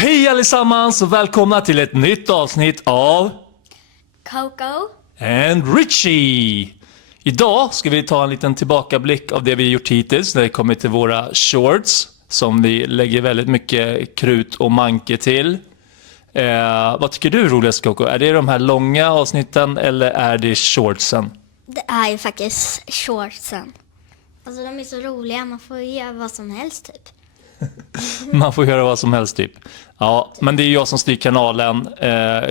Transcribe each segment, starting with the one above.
Hej allesammans och välkomna till ett nytt avsnitt av Coco and Richie. Idag ska vi ta en liten tillbakablick av det vi gjort hittills när det kommer till våra shorts som vi lägger väldigt mycket krut och manke till. Vad tycker du är roligast, Coco? Är det de här långa avsnitten eller är det shortsen? Det är ju faktiskt shortsen. Alltså de är så roliga, man får göra vad som helst typ. Man får göra vad som helst typ. Ja, men det är jag som styr kanalen.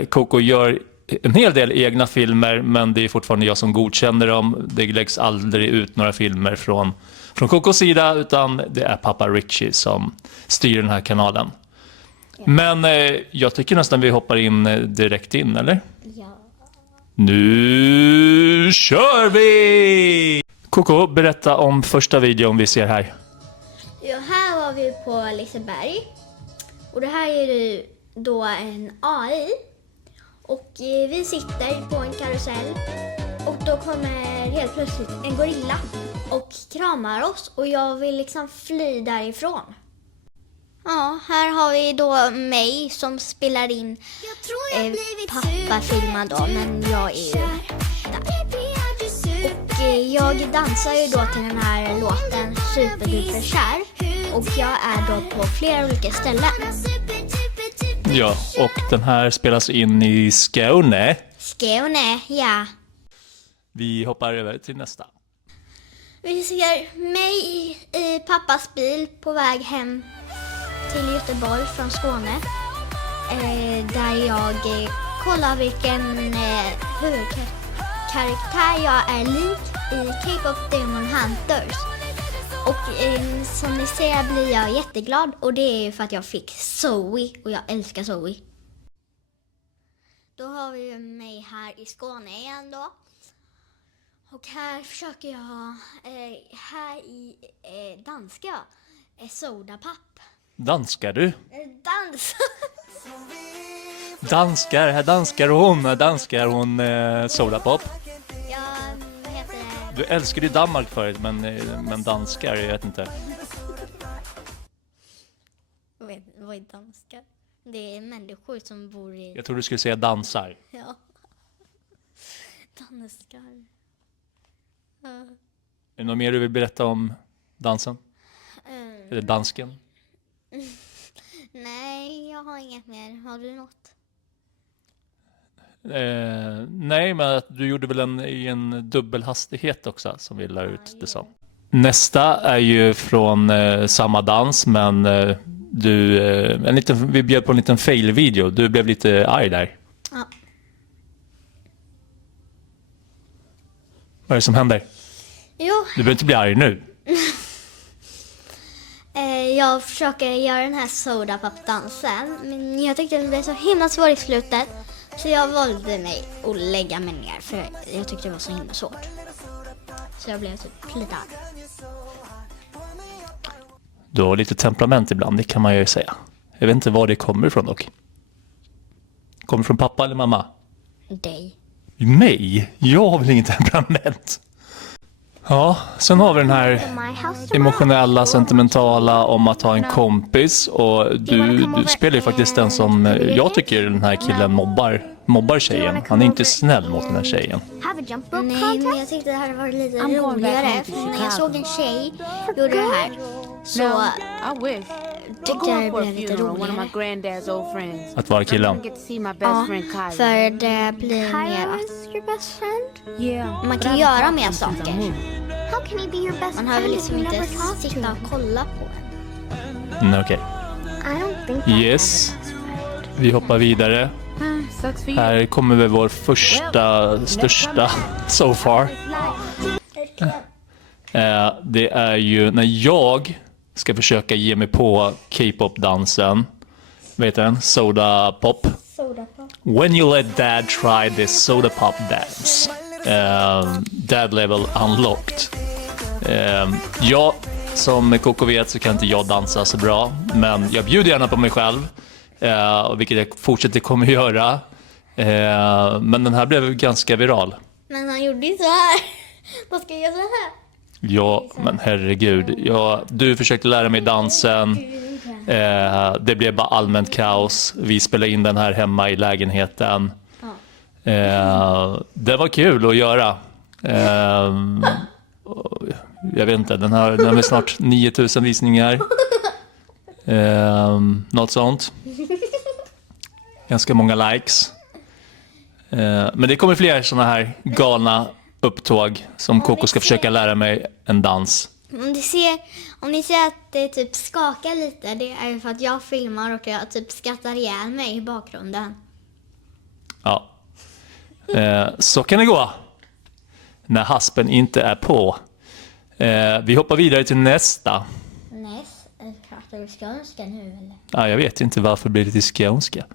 Coco gör en hel del egna filmer, men det är fortfarande jag som godkänner dem. Det läggs aldrig ut några filmer från Cocos sida, utan det är pappa Richie som styr den här kanalen. Ja. Men jag tycker nästan vi hoppar in direkt in, eller? Ja. Nu kör vi! Coco, berätta om första videon vi ser här. Ja, här var vi på Liseberg. Och det här är ju då en AI. Och vi sitter på en karusell. Och då kommer helt plötsligt en gorilla och kramar oss. Och jag vill liksom fly därifrån. Ja, här har vi då mig som spelar in. Pappa filmar då, men jag är ju där. Och jag dansar ju då till den här låten Superduper kär. Och jag är då på flera olika ställen. Ja, och den här spelas in i Skåne. Skåne, ja. Vi hoppar över till nästa. Vi ser mig i pappas bil på väg hem till Göteborg från Skåne. Där jag kollar vilken huvudkaraktär jag är lik i K-pop Demon Hunters. Och som ni ser blir jag jätteglad, och det är för att jag fick Zoe, och jag älskar Zoe. Då har vi ju mig här i Skåne igen då. Och här försöker jag, här i danska, sodapapp. Danskar du? Dans! Här danskar hon sodapop. Jag heter... Du älskade ju Danmark förut, men danskar, jag vet inte. Vad är danskar? Det är människor som bor i... Jag tror du skulle säga dansar. Ja. Danskar. Är det något mer du vill berätta om dansen? Eller dansken? Nej, jag har inget mer. Har du något? Nej, men att du gjorde väl en dubbelhastighet också som vi la ut det som. Nästa är ju från samma dans, men vi bjöd på en liten fail-video. Du blev lite arg där. Ja. Vad är det som händer? Jo, Du behöver inte bli arg nu. jag försöker göra den här sodapappdansen, men jag tyckte det blev så himla svårt i slutet. Så jag valde mig att lägga mig ner, för jag tyckte det var så himla svårt. Så jag blev typ lite arg. Du har lite temperament ibland, det kan man ju säga. Jag vet inte var det kommer ifrån dock. Kommer från pappa eller mamma? Dig. Mig? Jag har väl inget temperament. Ja, sen har vi den här emotionella, sentimentala om att ha en kompis. Och du spelar ju faktiskt den som jag tycker den här killen mobbar tjejen. Han är inte snäll mot den här tjejen. Nej, men jag tyckte det hade varit lite roligare. För när jag såg en tjej gjorde det här, så tyckte jag det blev lite roligare. Att vara killen. Ja, för det blir mer att man kan göra mer saker. Man har väl liksom inte sitta och kolla på en. Okej. Yes. Vi hoppar vidare. Här kommer väl vår största so far. Det är ju när jag ska försöka ge mig på K-pop-dansen. Vad heter den? Soda pop. When you let dad try this soda pop dance. Dad level unlocked. Ja, som Coco vet så kan inte jag dansa så bra, men jag bjuder gärna på mig själv, vilket jag fortsätter kommer att göra. Men den här blev ganska viral. Men han gjorde ju så här. Vad ska jag göra så här? Ja, men herregud. Du försökte lära mig dansen. Det blev bara allmänt kaos. Vi spelade in den här hemma i lägenheten. Det var kul att göra. Jag vet inte, den har snart 9000 visningar. Något sånt. Ganska många likes. Men det kommer fler såna här galna upptåg som Coco ska försöka lära mig en dans. Om ni ser att det typ skakar lite, det är ju för att jag filmar och jag typ skrattar ihjäl mig i bakgrunden. Ja. Så kan det gå. När haspen inte är på. Vi hoppar vidare till nästa. Pratar du skånska nu eller? Ja, jag vet inte varför blir det till skånska.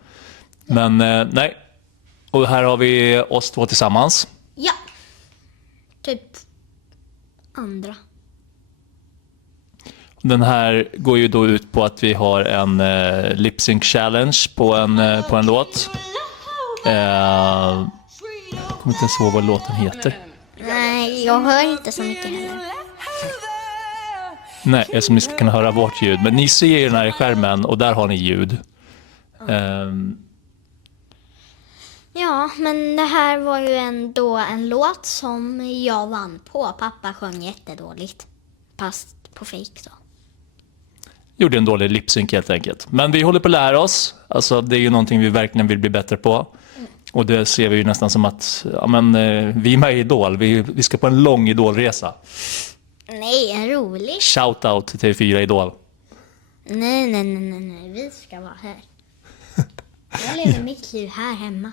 Men nej. Och här har vi oss två tillsammans. Ja. Typ andra. Den här går ju då ut på att vi har en lip sync challenge på en låt. Jag kommer inte ens ihåg vad låten heter. Nej, jag hör inte så mycket heller. Nej, eftersom ni ska kunna höra vårt ljud. Men ni ser ju den här skärmen och där har ni ljud. Ja, men det här var ju ändå en låt som jag vann på. Pappa sjöng jättedåligt. Fast på fake då. Gjorde en dålig lip-sync helt enkelt. Men vi håller på att lära oss. Alltså, det är ju någonting vi verkligen vill bli bättre på. Och det ser vi ju nästan som att vi är med i Idol. Vi ska på en lång Idolresa. Nej, en rolig. Shoutout till TV4 Idol. Nej. Vi ska vara här. Jag lever mitt liv här hemma.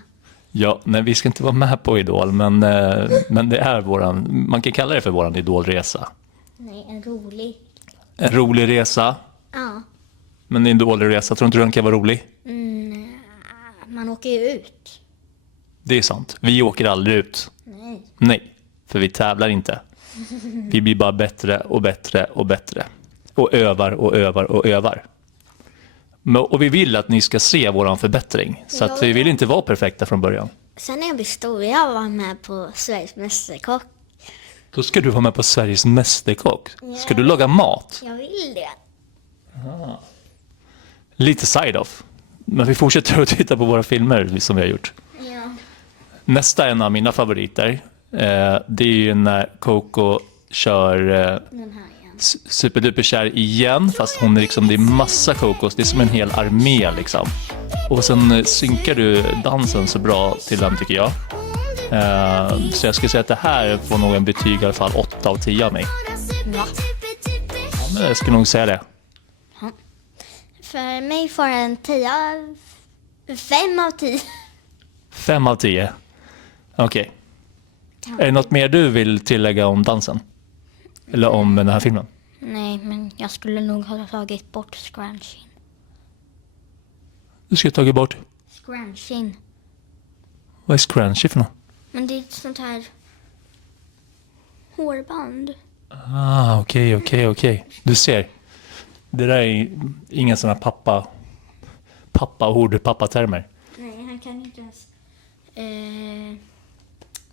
Ja, nej, vi ska inte vara med på Idol. Men det är man kan kalla det för våran Idolresa. Nej, en rolig. En rolig resa. Ja. Men en dålig resa, tror inte du den kan vara rolig? Man åker ju ut. Det är sant. Vi åker aldrig ut. Nej, för vi tävlar inte. Vi blir bara bättre och bättre och bättre. Och övar och övar och övar. Och vi vill att ni ska se våran förbättring. Så att vi vill inte vara perfekta från början. Sen när jag blir stor, jag var med på Sveriges Mästerkock. Då ska du vara med på Sveriges Mästerkock. Ska du laga mat? Jag vill det. Lite side-off. Men vi fortsätter att titta på våra filmer som vi har gjort. Ja. Nästa är en av mina favoriter. Det är ju när Coco kör Den här igen. superduperkär igen. Fast hon är liksom, det är massa Cocos. Det är som en hel armé liksom. Och sen synkar du dansen så bra till den tycker jag. Så jag skulle säga att det här får nog en betyg i alla fall 8 av 10 av mig. Ja. Ja, men jag skulle nog säga det. För mig får en 5 av 10. 5 av 10. Okej. Är det något mer du vill tillägga om dansen? Eller om den här filmen? Nej, men jag skulle nog ha tagit bort scrunching. Du ska ta bort. Scrunching. Vad är scrunchy för något? Men det är ett sånt här hårband. Okej. Du ser. Det där är inga sådana pappatermer. Nej, han kan inte ens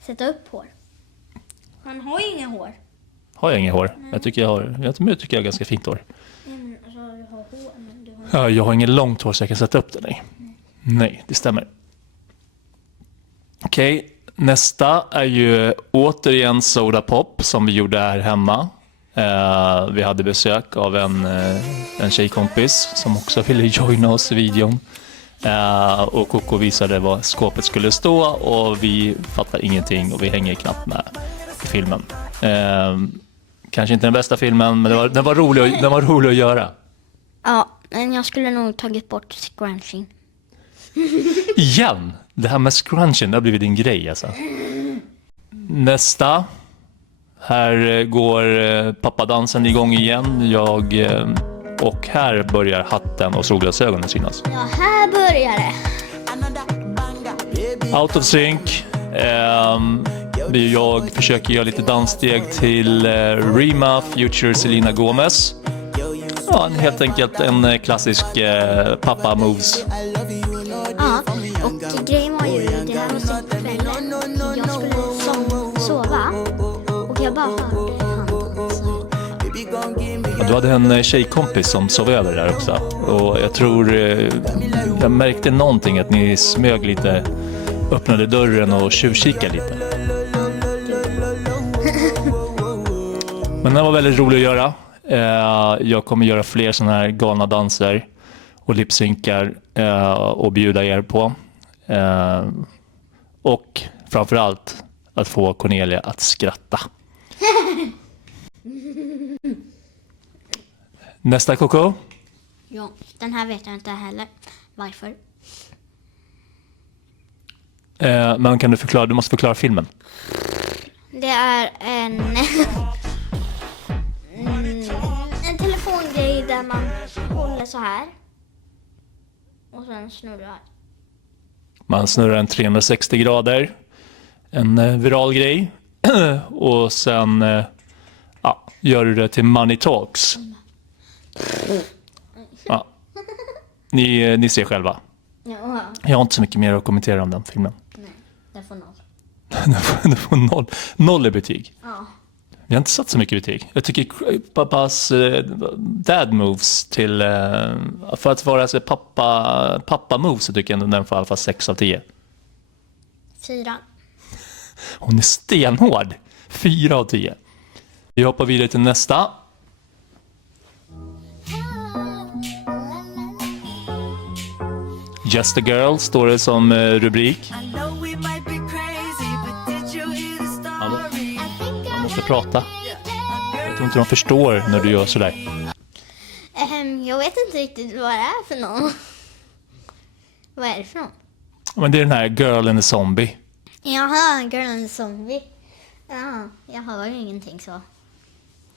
sätta upp hår. Han har ju inga hår. Har jag inga hår? Jag tycker jag har ganska fint hår. Men alltså, du har hår, men du har... Ja, jag har inget långt hår så jag kan sätta upp det. Nej, det stämmer. Okej, nästa är ju återigen Soda Pop som vi gjorde här hemma. Vi hade besök av en tjejkompis som också ville joina oss i videon. Och Coco visade vad skåpet skulle stå och vi fattar ingenting och vi hänger knappt med i filmen. Kanske inte den bästa filmen, men den var rolig att göra. Ja, men jag skulle nog tagit bort scrunching. Igen! Det här med scrunching, det har blivit din grej alltså. Nästa. Här går pappadansen igång igen. Och här börjar hatten och solglasögonen synas. Ja, här börjar det. Out of sync. Jag försöker göra lite danssteg till Rima Future Selena Gomez. Ja, helt enkelt en klassisk pappa-moves. Ja, och grejen var ju, det här var kvällen. Jag skulle sova och jag bara hörde han Du hade en tjejkompis som sov över där också. Och jag tror... jag märkte någonting att ni smög lite, öppnade dörren och tjuvkikade lite. Men det var väldigt roligt att göra. Jag kommer göra fler sådana här galna danser och lipsynkar och bjuda er på. Och framförallt att få Cornelia att skratta. Nästa Coco. Ja, den här vet jag inte heller. Varför? Men kan du förklara? Du måste förklara filmen. Det är en en telefongrej där man håller så här och sen snurrar. Man snurrar en 360 grader. En viral grej. Och sen gör du det till Money Talks. Ja. Ni ser själva. Ja. Jag har inte så mycket mer att kommentera om den filmen. Nej, det får 0. Det får noll i betyg. Ja. Vi har inte satt så mycket betyg. Jag tycker pappas dad moves till... för att vara så pappa moves så tycker jag ändå den får i alla fall 6 av 10. 4. Hon är stenhård. 4 av 10. Vi hoppar vidare till nästa. Just a girl står det som rubrik. Man måste prata. Jag tror inte de förstår när du gör sådär. Jag vet inte riktigt vad det är för någon. Vad är det för någon? Men det är den här Girl and a Zombie. Jaha, Girl and Zombie. Ja, jag hör ju ingenting så.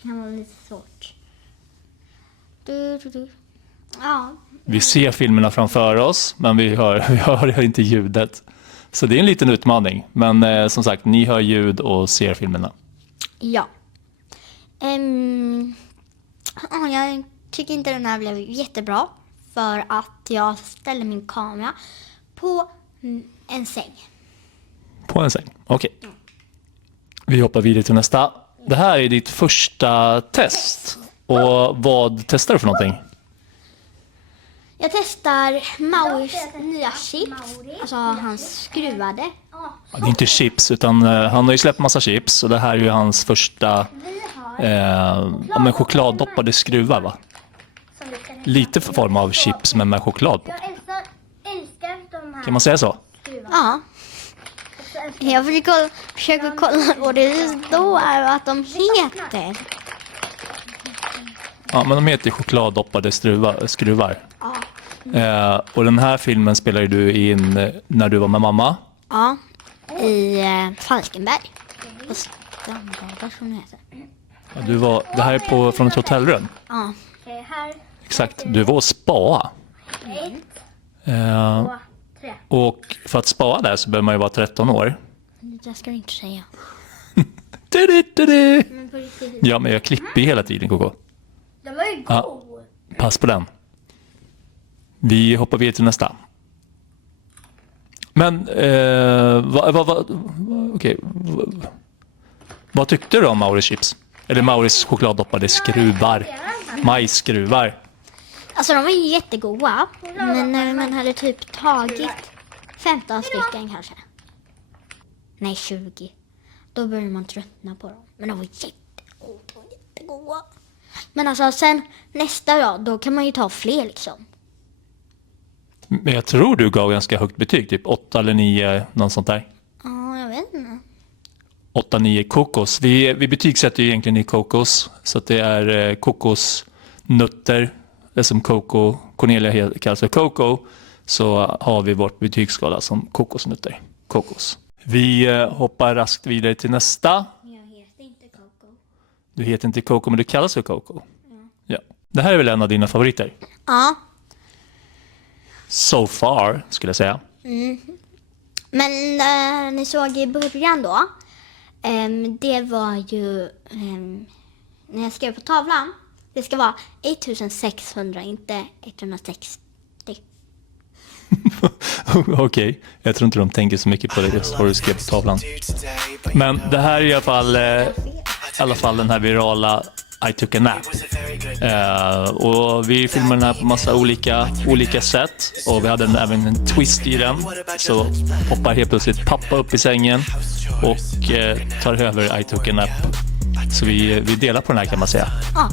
Det var lite svårt. Ja. Vi ser filmerna framför oss, men vi hör inte ljudet. Så det är en liten utmaning. Men som sagt, ni hör ljud och ser filmerna. Ja. Jag tycker inte den här blev jättebra. För att jag ställer min kamera på en säng. På en säng, okej. Vi hoppar vidare till nästa. Det här är ditt första test. Och vad testar du för någonting? Jag testar Mauris nya chips. Alltså hans skruvade. Ja, det är inte chips, utan han har ju släppt massa chips. Och det här är ju hans första med chokladdoppade skruvar, va? Lite form av chips, men med choklad på. Älskar de här. Kan man säga så? Ja. Jag försöker kolla vad det står att de heter. Ja, men de heter chokladdoppade skruvar. Ja. Och den här filmen spelade du in när du var med mamma. Ja. I Falkenberg. På Strandgårdar som det heter. Ja, det här är från ett hotellrum. Ja. Okej, här. Exakt, du var och spa. 1, 2, 3. Och för att spa där så behöver man ju vara 13 år. Det ska du inte säga. Men på riktigt. Ja, men jag klipper ju hela tiden, Coco. Den var ju Ja. god. Pass på den. Vi hoppar vidare till nästa. Men, vad tyckte du om Mauris chips? Eller Mauris chokladdoppade skruvar? Majsskruvar. Alltså de var ju jättegoda. Men när man hade typ tagit 15 stycken kanske. Nej, 20. Då började man tröttna på dem. Men de var jättegoda. Men alltså sen nästa dag, då kan man ju ta fler liksom. Men jag tror du gav ganska högt betyg. Typ 8 eller 9, något sånt där. Ja, jag vet inte. 8-9 kokos. Vi betygsätter ju egentligen i kokos. Så att det är kokosnötter. Det som Cornelia kallas för Coco. Så har vi vårt betygsskala som kokosnötter. Kokos. Vi hoppar raskt vidare till nästa. Jag heter inte Coco. Du heter inte Coco, men du kallas för Coco. Ja. Det här är väl en av dina favoriter? Ja. So far, skulle jag säga. Men ni såg i början då. Det var ju när jag skrev på tavlan. Det ska vara 1600, inte 160. Okej, jag tror inte de tänker så mycket på det just vad du skrev på tavlan. Men det här är i alla fall den här virala I took a nap. Och vi filmade den här på massa olika sätt. Och vi hade även en twist i den. Så hoppar helt plötsligt pappa upp i sängen och tar över I took a nap. Så vi delar på den här, kan man säga. Ja,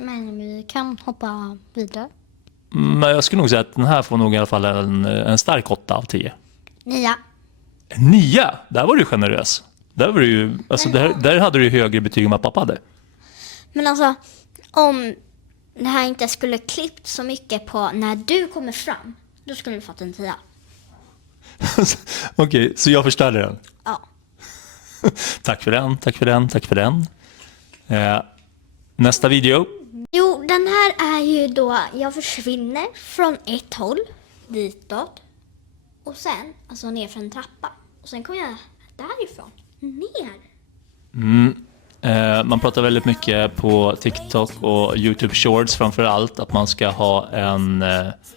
men vi kan hoppa vidare. Men jag skulle nog säga att den här får nog i alla fall en stark 8 av 10. 9. 9? Där var du generös. Där var du ju, alltså där hade du ju högre betyg än vad pappa hade. Men alltså, om det här inte skulle klippt så mycket på när du kommer fram, då skulle du fått en 10. Okej, så jag förstörde den. Ja. Tack för den. Nästa video. Jo, den här är ju då jag försvinner från ett håll ditåt och sen alltså ner för en trappa och sen kommer jag därifrån ner. Man pratar väldigt mycket på TikTok och YouTube Shorts framför allt att man ska ha en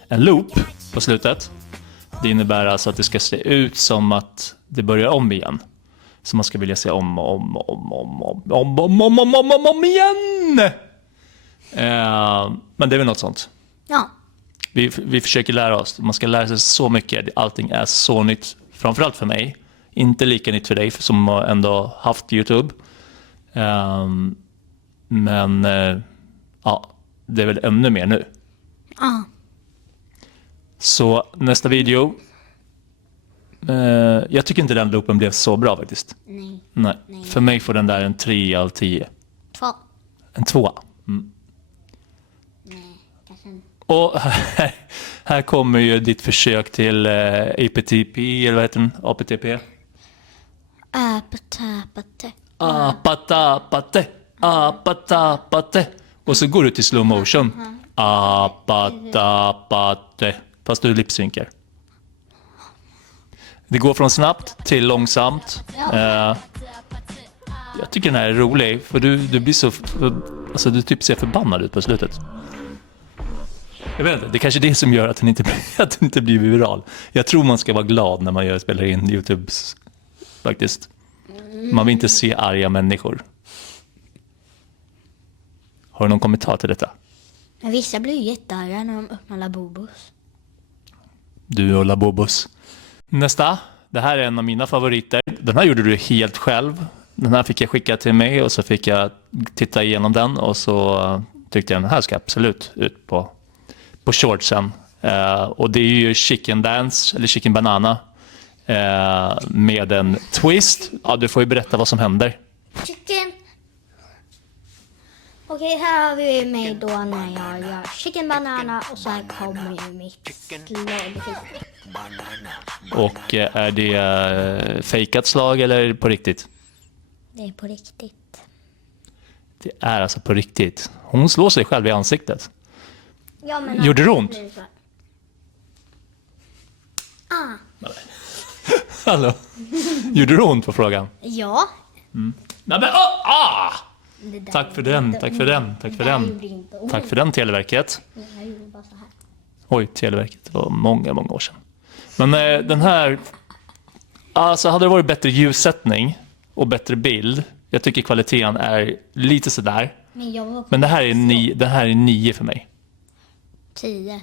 loop på slutet. Det innebär alltså att det ska se ut som att det börjar om igen. Så man ska vilja se om igen. Men det är väl något sånt. Ja. Vi försöker lära oss. Man ska lära sig så mycket. Allting är så nytt. Framförallt för mig. Inte lika nytt för dig som ändå haft YouTube. Men ja, det är väl ännu mer nu. Ja. Så nästa video. Jag tycker inte den loopen blev så bra faktiskt. Nej. För mig får den där en 3 av 10. 2. En 2. Nej, kanske en... Och här kommer ju ditt försök till APTP, eller vad heter den? APTP? Apatapate. Och så går du till slow motion. Apatapate. Fast du lipsynkar. Det går från snabbt till långsamt. Jag tycker den här är rolig. För du blir så... Alltså du typ ser förbannad ut på slutet. Jag vet inte, det är kanske det som gör att den inte blir viral. Jag tror man ska vara glad när man spelar in YouTubes. Faktiskt. Man vill inte se arga människor. Har du någon kommentar till detta? Men vissa blir jättearga när de öppnar Labobos. Du och Labobos. Nästa. Det här är en av mina favoriter. Den här gjorde du helt själv. Den här fick jag skicka till mig och så fick jag titta igenom den. Och så tyckte jag den här ska absolut ut på shortsen. Och det är ju Chicken Dance, eller Chicken Banana. Med en twist. Ja, du får ju berätta vad som händer. Chicken. Okej, här har vi mig då när jag gör Chicken Banana och så här kommer ju mitt slag. Och är det fejkat slag eller på riktigt? Det är på riktigt. Det är alltså på riktigt. Hon slår sig själv i ansiktet. Ja, men gjorde det ont? Hallå? Gjorde det ont på frågan? Ja. Nej, men, Tack för den Televerket. Jag gjorde bara så här. Oj, Televerket. Det var många år sedan. Men den här... Alltså hade det varit bättre ljussättning och bättre bild. Jag tycker kvaliteten är lite sådär. Men det här är 9 för mig. 10.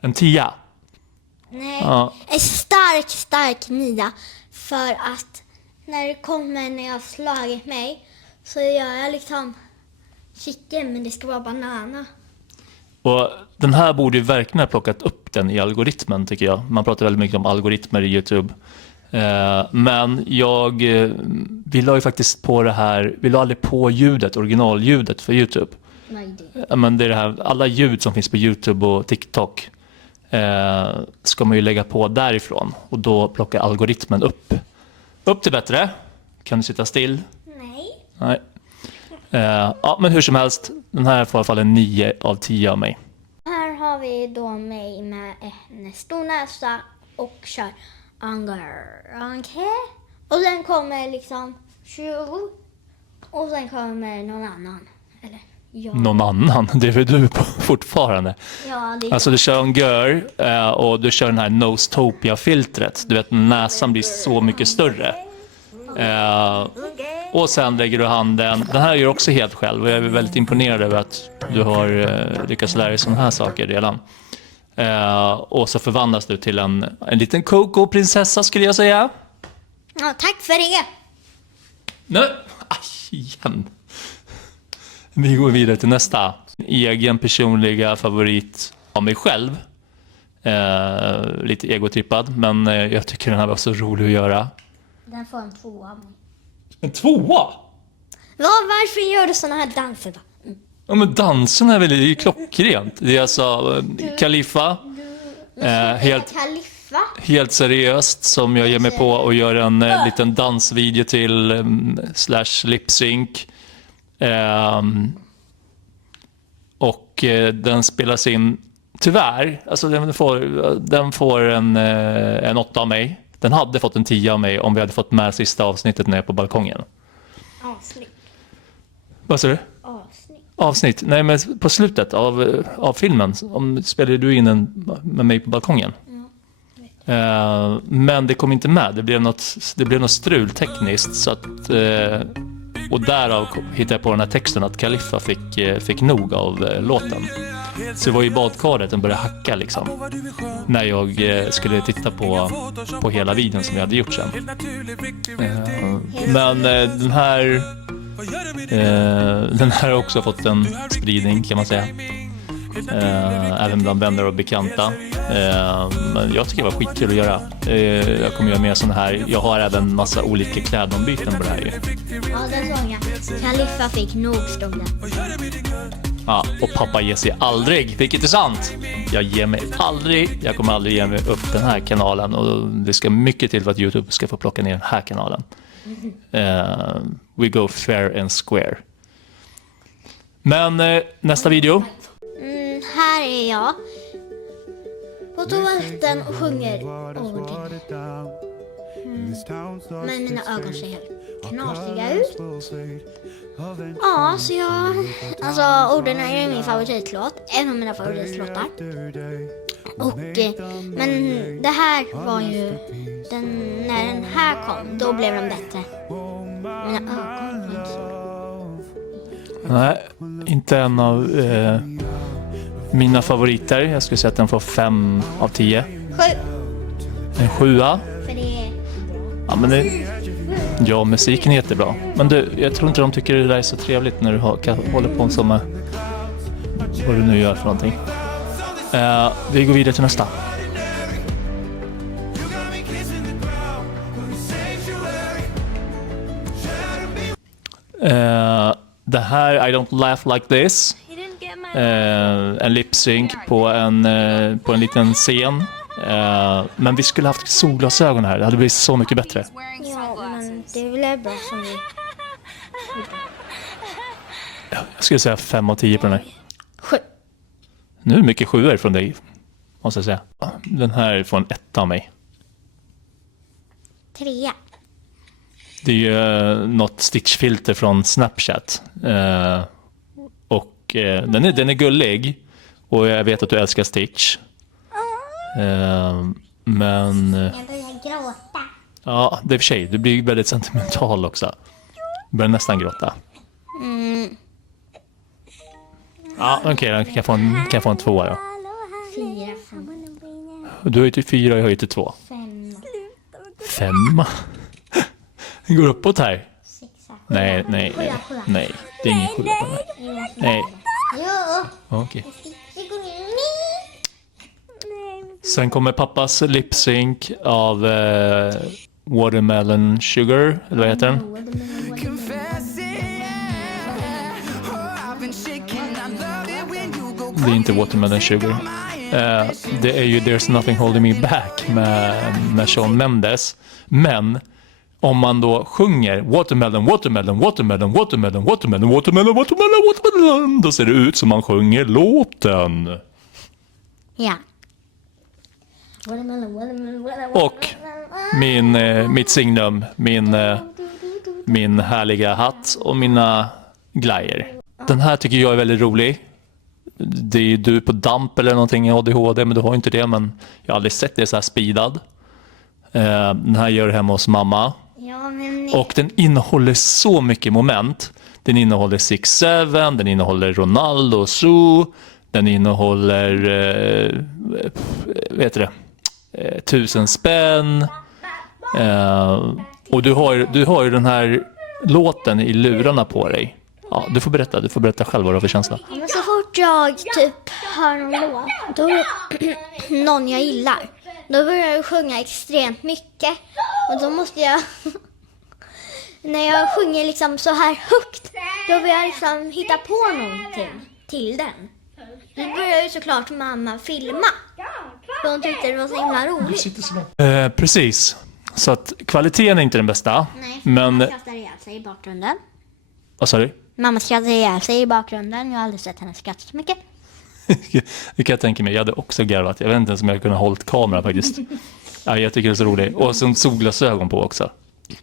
En 10? Nej, Ja. en stark 9. För att när det kommer när jag har slagit mig så gör jag liksom chicken, men det ska vara banana. Och den här borde ju verkligen ha plockat upp den i algoritmen, tycker jag. Man pratar väldigt mycket om algoritmer i YouTube. Men vi la ju faktiskt på det här, vi la aldrig på originalljudet för YouTube. Nej, Men det är det här, alla ljud som finns på YouTube och TikTok ska man ju lägga på därifrån. Och då plockar algoritmen upp till bättre. Kan du sitta still? Nej. Ja, men hur som helst, den här får i alla fall en 9 av 10 av mig. Här har vi då mig med en stor näsa och kör anger. Okej. Och sen kommer liksom 20 och sen kommer någon annan. Eller jag. Någon annan? Det är väl du fortfarande? Ja, det är Alltså du kör en girl och du kör den här Nosetopia-filtret. Du vet, näsan blir så mycket större. Och sen lägger du handen. Den här gör också helt själv. Och jag är väldigt imponerad över att du har lyckats lära dig sådana här saker redan. Och så förvandlas du till en liten Coco-prinsessa skulle jag säga. Ja, tack för det. Nej, igen. Vi går vidare till nästa. Egen personliga favorit av mig själv. Lite egotrippad, men jag tycker den här var så rolig att göra. Den får en 2 av mig. En 2? Ja, varför gör du såna här danser då? Ja, men dansen är väl klockrent. Det är alltså Khalifa. Helt seriöst som jag ger mig på och gör en liten dansvideo till / lipsync. Och den spelas in tyvärr, alltså den får en 8 av mig. Den hade fått en 10 av mig om vi hade fått med sista avsnittet när jag är på balkongen. Avsnitt. Vad sa du? Avsnitt. Nej, men på slutet av filmen spelade du in en med mig på balkongen. Men det kom inte med. Det blev något strul tekniskt så att och därav hittade jag på den här texten att Khalifa fick nog av låten. Så det var i badkaret den började hacka liksom. När jag skulle titta på hela videon som jag hade gjort sen. Men den här har också fått en spridning kan man säga. Även bland vänner och bekanta. Men jag tycker det var skitkul att göra. Jag kommer göra mer sån här. Jag har även massa olika klädombyten på det här ju. Ja, det såg jag. Khalifa fick nog stod det. Ja, och pappa ger sig aldrig, vilket är sant. Jag ger mig aldrig. Jag kommer aldrig ge mig upp den här kanalen. Och det ska mycket till för att YouTube ska få plocka ner den här kanalen. We go fair and square. Men nästa video. Här är jag på toaletten och sjunger ord. Men mina ögon ser helt knasiga ut. Ja, så alltså orden är min favoritlåt. En av mina favoritlåtar. Och, men det här var ju när den här kom, då blev den bättre. Mina ögon var inte så. Nej, inte en av mina favoriter. Jag skulle säga att den får 5 av 10. 7. En 7:a. För det är Ja, men ja, musiken är jättebra. Men du, jag tror inte de tycker det där är så trevligt när du håller på en som vad du nu gör för någonting. Vi går vidare till nästa. Det här I don't laugh like this. En lip-sync på en liten scen. Men vi skulle haft solglasögon här. Det hade blivit så mycket bättre. ja, men det är väl bra som vi. Jag skulle säga 5 av 10 på den här. 7. Nu är det mycket 7 från dig, måste jag säga. Den här får en 1 av mig. 3. Det är ju något Stitch-filter från Snapchat. Och den är gullig. Och jag vet att du älskar Stitch. Men Jag börjar gråta. ja, det är för sig. Du blir väldigt sentimental också. Börjar nästan gråta. Ja, okej. Då kan jag få en 2 då. 4, 5. Du har ju till 4 och jag har ju till 2. 5. 5? Den går uppåt här. 6. Nej. Det är ingen 7 på den här. Nej. Jo. Okej. Sen kommer pappas lip-sync av Watermelon Sugar, eller vad heter den? Det är inte Watermelon Sugar. Det är ju There's Nothing Holding Me Back med Shawn Mendes. Men om man då sjunger Watermelon, Watermelon, Watermelon, Watermelon, Watermelon, Watermelon, Watermelon, Watermelon, då ser det ut som man sjunger låten. Ja. Och mitt signum, min härliga hatt och mina glajer. Den här tycker jag är väldigt rolig. Det är du på damp eller någonting i ADHD, men du har inte det. Men jag har aldrig sett det så här speedad. Den här gör det hemma hos mamma. Ja, men... Och den innehåller så mycket moment. Den innehåller 6-7, den innehåller Ronaldo Zoo, den innehåller vet du det, 1000 spänn. Och du har ju den här låten i lurarna på dig. Ja, du får berätta själv vad du har för känsla. Men så fort jag typ hör någon låt, då någon jag gillar, då börjar jag sjunga extremt mycket. Och då måste jag, när jag sjunger liksom så här högt, då vill jag liksom hitta på någonting till den. Då börjar ju såklart mamma filma. För hon tyckte det var så himla roligt. Precis. Så att kvaliteten är inte den bästa. Nej, men... mamma skrattar ihjäl sig i bakgrunden. Vad sa du? Mamma skrattar ihjäl sig i bakgrunden. Jag har aldrig sett henne skratta så mycket. Det kan jag tänka mig. Jag hade också garvat. Jag vet inte ens om jag kunde hållit kameran faktiskt. Ja, jag tycker det är så roligt. Och som solglasögon på också.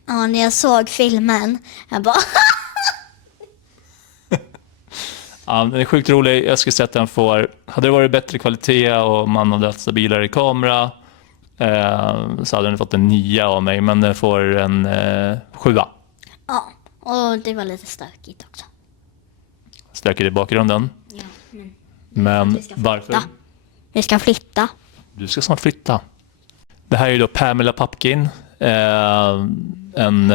Ja, när jag såg filmen, jag bara... Ja, den är sjukt rolig. Jag skulle säga att den får... Hade det varit bättre kvalitet och man hade haft stabilare kamera så hade den fått en 9 av mig. Men den får en 7. Ja, och det var lite stökigt också. Stökigt i bakgrunden. Ja, men varför? Vi ska flytta. Du ska snart flytta. Det här är ju då Pamela Papkin. En...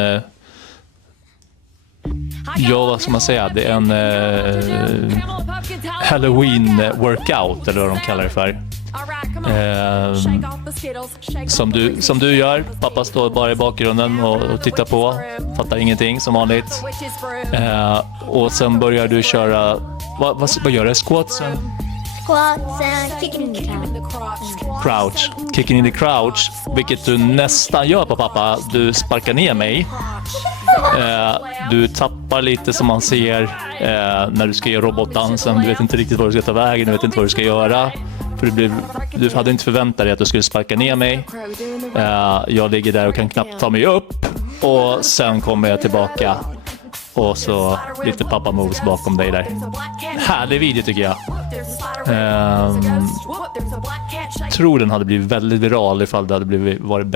ja, vad ska man säga? Det är en Halloween-workout, eller vad de kallar det för. Som du gör. Pappa står bara i bakgrunden och tittar på. Fattar ingenting, som vanligt. Och sen börjar du köra... Vad gör du? Squats? Kicking in the crouch. Kicking in the crouch. Vilket du nästan gör på pappa. Du sparkar ner mig. Du tappar lite som man ser när du ska göra robotdansen. Du vet inte riktigt vad du ska ta vägen. Du vet inte vad du ska göra. För du hade inte förväntat dig att du skulle sparka ner mig. Jag ligger där och kan knappt ta mig upp. Och sen kommer jag tillbaka. Och så lite pappa moves bakom dig där. Härlig video tycker jag. Tror den hade blivit väldigt viral ifall det hade varit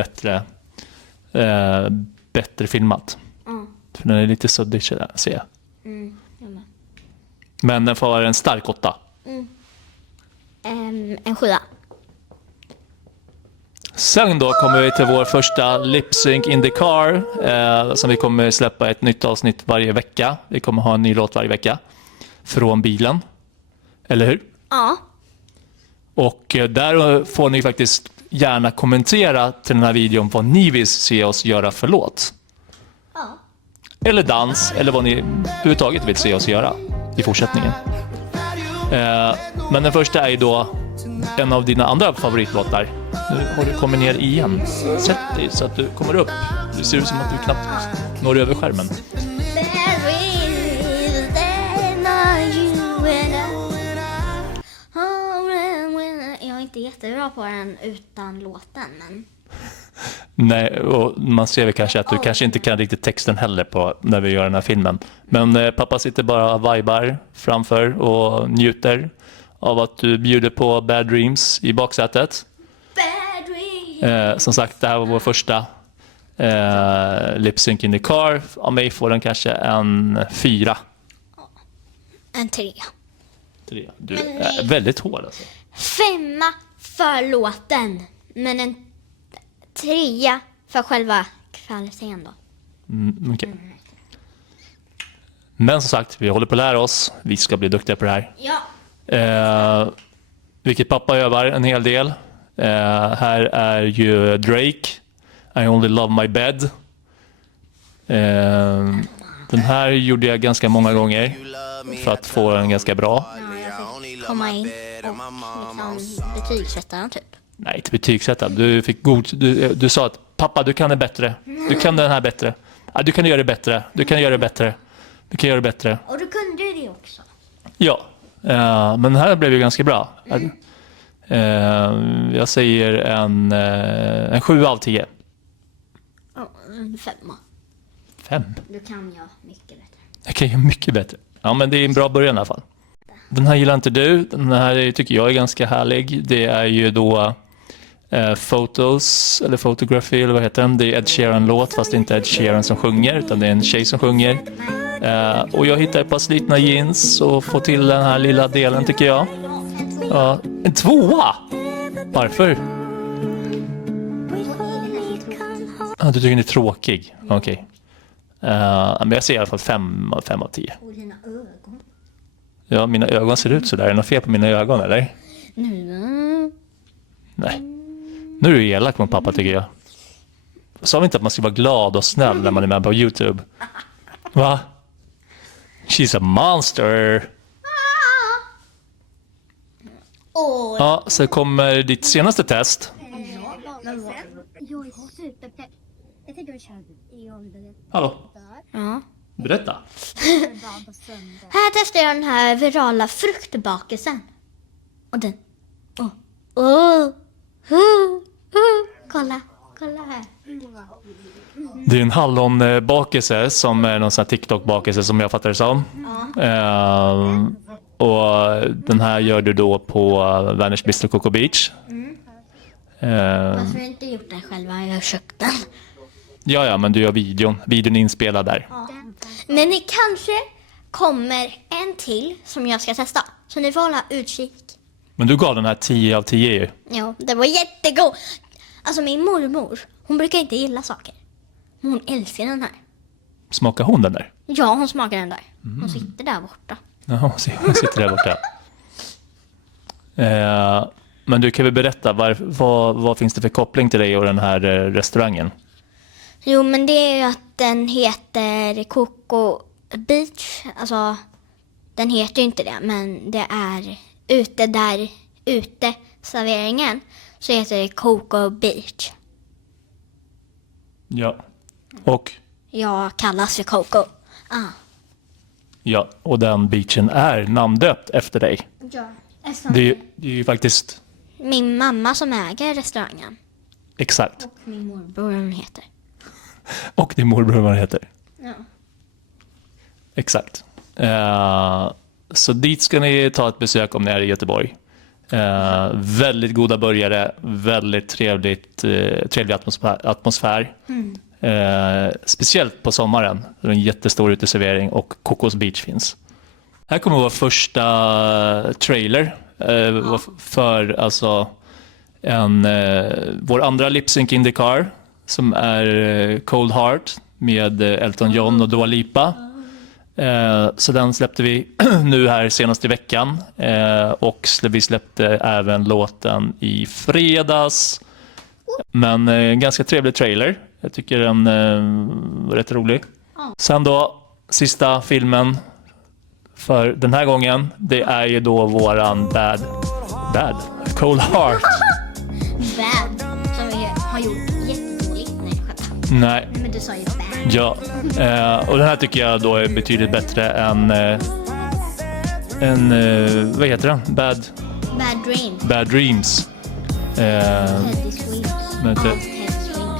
bättre filmat. För den är lite suddig, ser jag. Men den får en stark 8. En 7. Sen då kommer vi till vår första Lip Sync in the Car, som vi kommer släppa ett nytt avsnitt varje vecka. Vi kommer ha en ny låt varje vecka från bilen. Eller hur? Ja. Och där får ni faktiskt gärna kommentera till den här videon vad ni vill se oss göra för låt. Ja. Eller dans, eller vad ni överhuvudtaget vill se oss göra i fortsättningen. Men den första är ju då en av dina andra favoritlåtar. Nu har du kommit ner igen. Sätt dig så att du kommer upp. Det ser ut som att du knappt når över skärmen. Jag är inte jättebra på den utan låten, men... Nej, och man ser väl kanske att du kanske inte kan riktigt texten heller på när vi gör den här filmen. Men pappa sitter bara och vibar framför och njuter av att du bjuder på Bad Dreams i baksätet. Bad Dreams! Som sagt, det här var vår första Lip Sync in the Car. Av mig får den kanske en 4. En 3. Du är väldigt hård alltså. 5 för låten, men en 3 för själva kvaliteten då. Okay. Men som sagt, vi håller på att lära oss. Vi ska bli duktiga på det här. Ja. Vilket pappa övar en hel del. Här är ju Drake. I only love my bed. Den här gjorde jag ganska många gånger för att få den ganska bra. Jag fick komma in och liksom betygsätta den typ. Nej, inte betygsätta. Du fick du sa att pappa, du kan det bättre. Du kan den här bättre. Ja, du kan göra det bättre. Du kan göra det bättre. Du kan göra det bättre. Och du kunde det också. Ja, men den här blev ju ganska bra. Jag säger en 7 av 10. Ja, en 5. 5? Du kan jag mycket bättre. Jag kan göra mycket bättre. Ja, men det är en bra början i alla fall. Den här gillar inte du. Den här tycker jag är ganska härlig. Det är ju då Photos, eller Photography, eller vad heter den? Det är Ed Sheeran-låt, fast det är inte Ed Sheeran som sjunger, utan det är en tjej som sjunger. Och jag hittar ett par slitna jeans och får till den här lilla delen, tycker jag. Ja, en 2! Varför? Du tycker den är tråkig? Okej. Men jag ser i alla fall 5 av 10. Och dina ögon. Ja, mina ögon ser ut sådär. Är det något fel på mina ögon, eller? Nu. Nej. Nu är du elak mot pappa, tycker jag. Sa vi inte att man ska vara glad och snäll när man är med på YouTube? Va? She's a monster. Ja, så kommer ditt senaste test. Jag är superpepp. Jag tycker vi kör i åldern. Hallå? Ja. Berätta. Här testar jag den här virala fruktbakelsen. Och den. Kolla här. Det är en hallonbakelse som är någon sån här TikTok-bakelse som jag fattar det som. Och den här gör du då på Värners Bistro Coco Beach. Varför har jag inte gjort den själva? Jag har köpt den. Ja, men du gör videon. Videon är inspelad där. Men det kanske kommer en till som jag ska testa. Så ni får hålla utkik. Men du gav den här 10 av 10 ju. Ja, det var jättegod. Alltså min mormor, hon brukar inte gilla saker. Hon älskar den här. Smakar hon den där? Ja, hon smakar den där. Hon sitter där borta. Jaha, hon sitter där borta. Men du kan väl berätta, vad finns det för koppling till dig och den här restaurangen? Jo, men det är ju att den heter Coco Beach. Alltså, den heter ju inte det, men det är ute serveringen så heter det Coco Beach. Ja. Och? Jag kallas för Coco. Ja, och den beachen är namndöpt efter dig. Ja. Det är ju faktiskt... Min mamma som äger restaurangen. Exakt. Och min morbror hon heter. Och din morbror vad heter. Ja. Exakt. Så dit ska ni ta ett besök om ni är i Göteborg. Väldigt goda burgare, väldigt trevlig atmosfär. Speciellt på sommaren. Det är en jättestor uteservering och Cocos Beach finns. Här kommer vår första trailer för alltså vår andra lip sync in the car som är Cold Heart med Elton John och Dua Lipa. Så den släppte vi nu här senast i veckan och vi släppte även låten i fredags. Men en ganska trevlig trailer. Jag tycker den var rätt rolig. Sen då, sista filmen för den här gången, det är ju då våran Cold Heart. Bad, som vi har gjort jättedåligt. Nej. Men du sa ju bad. Ja, och den här tycker jag då är betydligt bättre än vad heter den? Bad Dreams. Teddy Swims.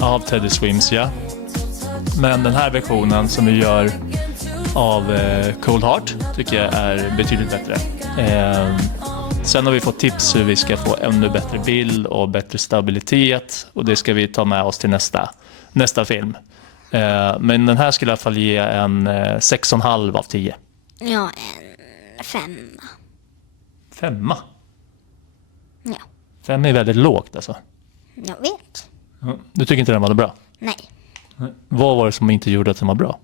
Av Teddy Swims, ja. Men den här versionen som vi gör av Cold Heart tycker jag är betydligt bättre. Sen har vi fått tips hur vi ska få ännu bättre bild och bättre stabilitet, och det ska vi ta med oss till nästa film. Men den här skulle i alla fall ge en 6,5 av 10. Ja, en 5. 5? Ja, 5 är väldigt lågt alltså. jag vet. Du tycker inte den var bra? Nej. Vad var det som inte gjorde att den var bra?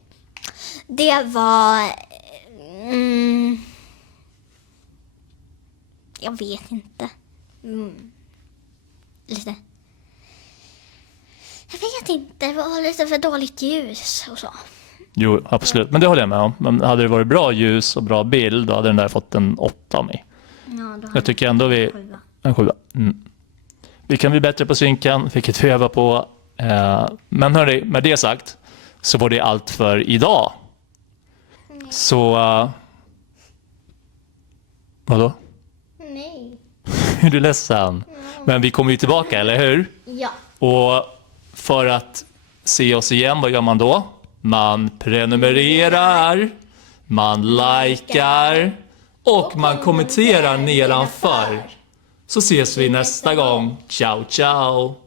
Det var... jag vet inte. Lite... Jag vet inte, det var lite för dåligt ljus och så. Jo, absolut. Men det håller jag med om. Men hade det varit bra ljus och bra bild, då hade den där fått en 8 av mig. Ja, då Jag tycker ändå en 7. Vi kan bli bättre på synken, vilket vi övar på. Men hörni, med det sagt så var det allt för idag. Så... vadå? Nej. Är du ledsen? Men vi kommer ju tillbaka, eller hur? Ja. Och för att se oss igen, vad gör man då? Man prenumererar, man likar och man kommenterar nedanför. Så ses vi nästa gång. Ciao, ciao!